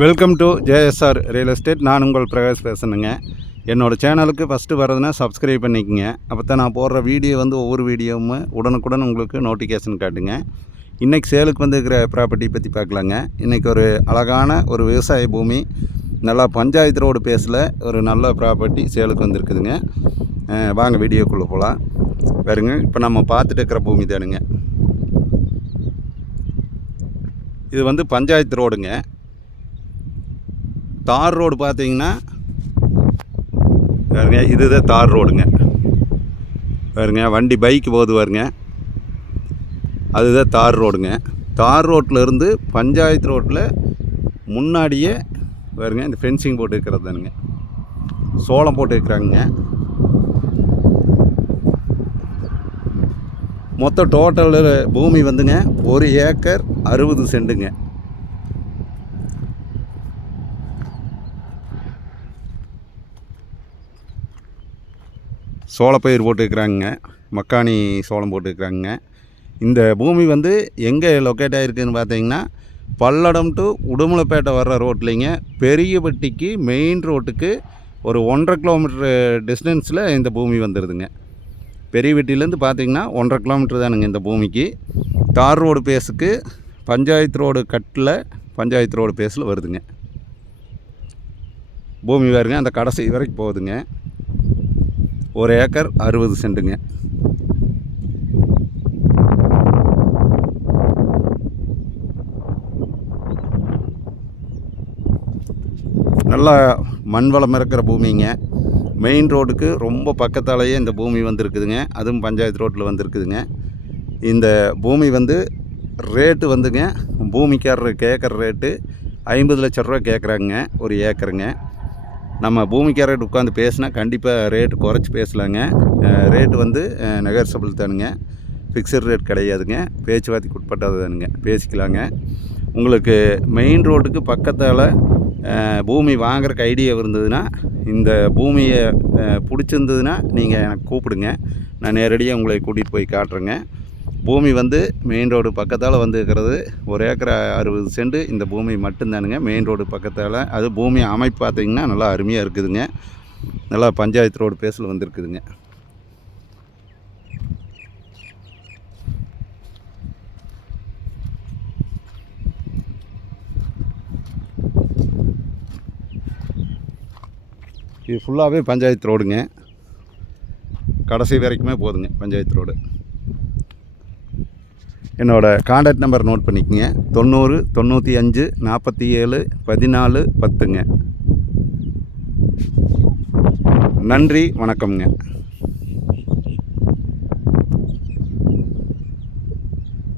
Welcome to JSR real estate. நான் உங்கள் பிரகாஷ் பேசணுங்க. என்னோடய சேனலுக்கு ஃபஸ்ட்டு வரதுன்னா சப்ஸ்கிரைப் பண்ணிக்கோங்க. அப்போ தான் நான் போடுற வீடியோ ஒவ்வொரு வீடியோவும் உடனுக்குடன் உங்களுக்கு நோட்டிஃபிகேஷன் காட்டுங்க. இன்றைக்கி சேலுக்கு வந்துருக்கிற ப்ராப்பர்ட்டி பற்றி பார்க்கலாங்க. இன்றைக்கி ஒரு அழகான ஒரு விவசாய பூமி, நல்லா பஞ்சாயத்து ரோடு பேஸில் ஒரு நல்ல ப்ராப்பர்ட்டி சேலுக்கு வந்துருக்குதுங்க. வாங்க வீடியோக்குள்ளே போகலாம். பாருங்க, இப்போ நம்ம பார்த்துட்டு இருக்கிற பூமி தானுங்க. இது பஞ்சாயத்து ரோடுங்க. தார் ரோடு பார்த்தீங்கன்னா பாருங்க, இதுதான் தார் ரோடுங்க. பாருங்க, வண்டி பைக்கு போகுது பாருங்க, அதுதான் தார் ரோடுங்க. தார் ரோட்டில் இருந்து பஞ்சாயத்து ரோட்டில் முன்னாடியே பாருங்க, இந்த ஃபென்சிங் போட்டு இருக்கிறது தானுங்க. சோளம் போட்டு இருக்கிறாங்க. மொத்தம் டோட்டல் பூமி 1 ஏக்கர் 60 சென்ட்டுங்க. சோளப்பயிர் போட்டுருக்குறாங்க, மக்காணி சோளம் போட்டுருக்குறாங்க. இந்த பூமி எங்கே லொக்கேட் ஆகிருக்குன்னு பார்த்தீங்கன்னா, பல்லடம் டு உடுமலைப்பேட்டை வர்ற ரோட்லிங்க. பெரியபட்டிக்கு மெயின் ரோட்டுக்கு ஒரு 1.5 கிலோமீட்டர் டிஸ்டன்ஸில் இந்த பூமி வந்துடுதுங்க. பெரியபட்டியிலேருந்து பார்த்தீங்கன்னா 1.5 கிலோமீட்டர் தானுங்க இந்த பூமிக்கு. தார் ரோடு பேஸுக்கு பஞ்சாயத்து ரோடு கட்டில் பஞ்சாயத்து ரோடு பேஸில் வருதுங்க. பூமி பாருங்க, அந்த கடைசி வரைக்கும் போகுதுங்க. 1 ஏக்கர் 60 சென்ட்டுங்க. நல்லா மண் வளம் இருக்கிற பூமிங்க. மெயின் ரோடுக்கு ரொம்ப பக்கத்தாலேயே இந்த பூமி வந்திருக்குதுங்க. அதுவும் பஞ்சாயத்து ரோட்டில் வந்திருக்குதுங்க. இந்த பூமி ரேட்டு பூமிக்காரர் கேட்குற ரேட்டு 50 லட்ச ரூபா கேட்குறாங்க ஒரு ஏக்கருங்க. நம்ம பூமிக்காரர்கிட்ட உட்காந்து பேசினா கண்டிப்பாக ரேட்டு குறைச்சி பேசலாங்க. ரேட்டு நெகோசியபிள் தானுங்க, ஃபிக்ஸட் ரேட் கிடையாதுங்க. பேச்சுவார்த்தைக்கு உட்பட்டது தானுங்க, பேசிக்கலாங்க. உங்களுக்கு மெயின் ரோட்டுக்கு பக்கத்தால் பூமி வாங்குறக்கு ஐடியா இருந்ததுன்னா, இந்த பூமியை பிடிச்சிருந்ததுன்னா நீங்கள் எனக்கு கூப்பிடுங்க. நான் நேரடியாக உங்களை கூட்டிகிட்டு போய் காட்டுறேங்க. பூமி மெயின் ரோடு பக்கத்தால் இருக்கிறது 1 ஏக்கர் 60 சென்ட். இந்த பூமி மட்டும்தானுங்க மெயின் ரோடு பக்கத்தால். அது பூமி அமைப்பு பார்த்திங்கன்னா நல்லா அருமையாக இருக்குதுங்க. நல்லா பஞ்சாயத்து ரோடு பேஸில் வந்துருக்குதுங்க. இது ஃபுல்லாகவே பஞ்சாயத்து ரோடுங்க. கடைசி வரைக்குமே போகுதுங்க பஞ்சாயத்து ரோடு. என்னோடய கான்டாக்ட் நம்பர் நோட் பண்ணிக்கோங்க. 90 95 47 14 10ங்க. நன்றி, வணக்கம்ங்க.